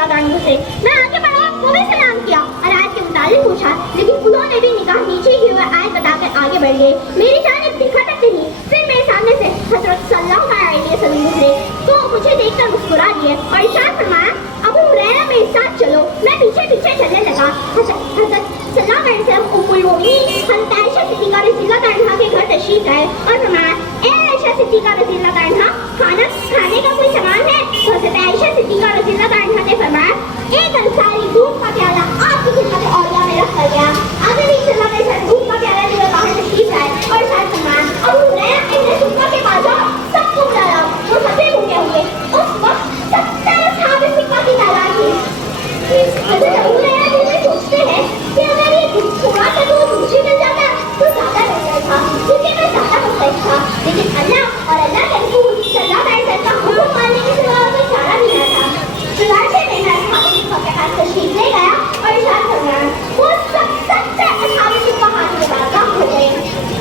अल्लाह से। मैं आगे बढ़ा, वो भी सलाम किया और आयत के मुतालिक पूछा, लेकिन उन्होंने भी निगाह नीचे की हुए आयत बताकर आगे बढ़ गए। मेरी जानिब देखा तक नहीं। फिर मेरे सामने से हज़रत सल्लल्लाहु अलैहि वसल्लम गुजरे तो मुझे देखकर मुस्कुरा दिए और इरशाद फरमाया, अबू हुरैरा मेरे साथ चलो। मैं पीछे पीछे चलने लगा। हज़रत सल्लल्लाहु अलैहि वसल्लम उम्मुल मोमिनीन हज़रत आयशा सिद्दीक़ा रज़ियल्लाहु अन्हा के घर तशरीफ लाए और फरमाया, ए आयशा सिद्दीक़ा रज़ियल्लाहु अन्हा, खाना खाने का कोई सामान है? तो हज़रत आयशा सिद्दीक़ा रज़ियल्लाहु अन्हा ने फरमाया, एक अंसारी दूध का प्याला आपकी खिदमत औलिया में रख कर गया। आगे भी सल्लल्लाहु अलैहि वसल्लम दूध का प्याला लिए बाहर तशरीफ लाए और साथ फरमाया, अबू हुरैरा इब्न सुफ़ा के पास जाओ, सबको बुला लाओ। वो सभी भूखे होंगे। उस वक्त 70 असहाब सिक्का की तादाद थी। हज़रत अबू हुरैरा दिल में सोचते हैं कि अगर ये थोड़ा सा दूध मुझे मिल जाता तो ज़्यादा बेहतर था, क्योंकि मैं ज़्यादा मुस्तैद था। लेकिन अल्लाह और अल्लाह के रसूल सल्लल्लाहु अलैहि वसल्लम का हुक्म मानने के सिवा कोई चारा भी न था। चुनांचे में मैं असहाब सिक्का के पास तशरीफ ले गया और इरशाद फरमाया, वो सब 70 असहाब सिक्का हाथ में बारगाह हो गए।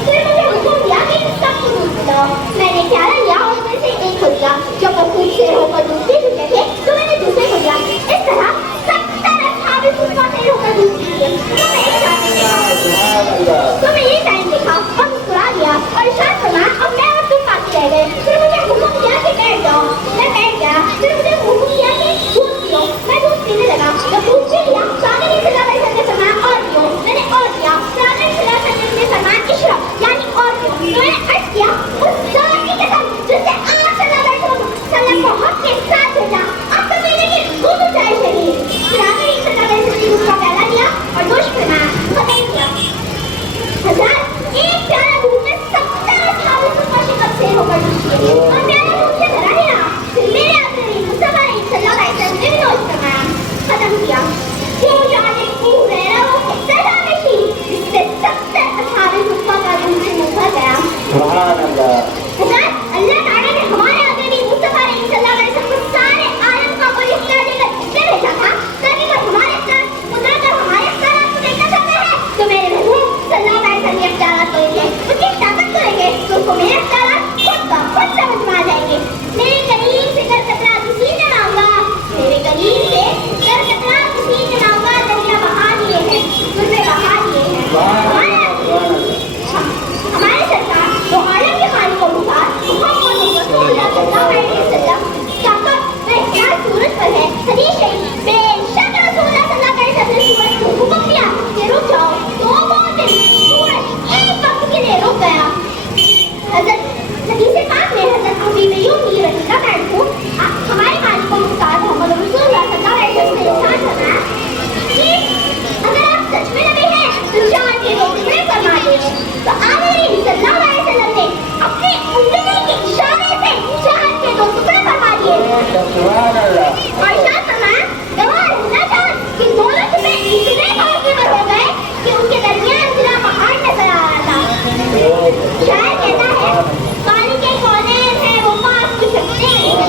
फिर मुझे हुक्म दिया कि सबको दूध पिलाओ। मैंने प्याला लिया और उसमें से एक को दिया। जब वो खूब से होकर दूध पी चुके थे तो मैंने दूसरे को दिया। इस तरह 70 असहाब सिक्का से होकर दूध पी लिए। तो मैं ये टाइम देखा और मुस्कुरा दिया और इरशाद फरमाया, अब मैं और तुम बाकी रह गए। फिर मुझे हुक्म दिया कि बैठ जाओ। मैं बैठ गया। फिर मुझे हुक्म दिया कि दूध पियो। मैं दूध पीने लगा। जब दूध पी लिया तो आगे भी सल्लल्लाहु अलैहि वसल्लम ने फरमाया, और पियो। मैंने और पिया। फिर आगे भी सल्लल्लाहु अलैहि वसल्लम ने फरमाया, इशरब, यानी और पियो। तो मैंने अर्ज किया, उस ज़ात की कसम जिससे आप सल्लल्लाहु अलैहि वसल्लम को हक के साथ भेजा, अब तो पीने की दूध उठाए शरीर। फिर आगे भी सल्लल्लाहु अलैहि वसल्लम ने दूध का प्याला लिया और नोश फरमाया, खत्म किया। हज़रत एक प्याला दूध में 70 असहाब सिक्का शिकत से होकर दूध पिए और प्याला दूध से भरा ही रहा। फिर मेरे आखिरी मुस्तफा सल्लल्लाहु अलैहि वसल्लम ने भी नोश फरमाया, खत्म किया। क्यों जाने अबू हुरैरा वो सदा में थी जिससे 70 असहाब सिक्का का दूध से मुंह भर गया। सुभान अल्लाह। हज़रत अल्लाह ताला ने हमारे आखिरी मुस्तफा सल्लल्लाहु अलैहि वसल्लम को सारे आलम का कोई इख्तियार देकर इसलिए भेजा था ताकि जब हमारे साथ कुदरत और हमारे इख्तियारात को देखना चाहते हैं तो मेरे महबूब सल्लल्लाहु अलैहि वसल्लम के इख्तियारात को देखें, उसकी ताकत को देखें तो उसको मेरे इख्तियारात खुद ब खुद समझ में आ जाएंगे। मेरे करीम से कर कतरा किसी ने मांगा, मेरे करीम से कर कतरा किसी ने मांगा, दरिया बहा दिए हैं, गुर्बे बहा दिए हैं। हमारे सरकार जो आलम के मालिक और मुख्तार मोहम्मद रसूलुल्लाह सल्लल्लाहु अलैहि वसल्लम ताकत व इख्तियार सूरज पर है। हदीस शरीफ, बेशक रसूलुल्लाह सल्लल्लाहु अलैहि वसल्लम ने सूरज को हुक्म दिया कि रुक जाओ, तो वो दिन सूरज एक वक्त के लिए रुक गया। हज़रत हदीस पाक में हज़रत अबू अय्यूब रज़ियल्लाहु अन्हु हमारे मालिक और मुख्तार मोहम्मद रसूलुल्लाह सल्लल्लाहु अलैहि वसल्लम ने इरशाद फरमाया कि अगर आप सच में नबी हैं तो चांद के 2 टुकड़े फरमा दें। तो आगे सल्लल्लाहु अलैहि वसल्लम ने अपनी उंगली के इशारे से चांद के 2 टुकड़े फरमा दिए और इरशाद फरमाया, गवाह न जान कि दोनों टुकड़े इतने बाज़ेवर हो गए कि उनके दरमियान सिरा पहाड़ नजर आ रहा था। शायर कहता है, पानी के कौनेन हैं वो पास की सकते हैं।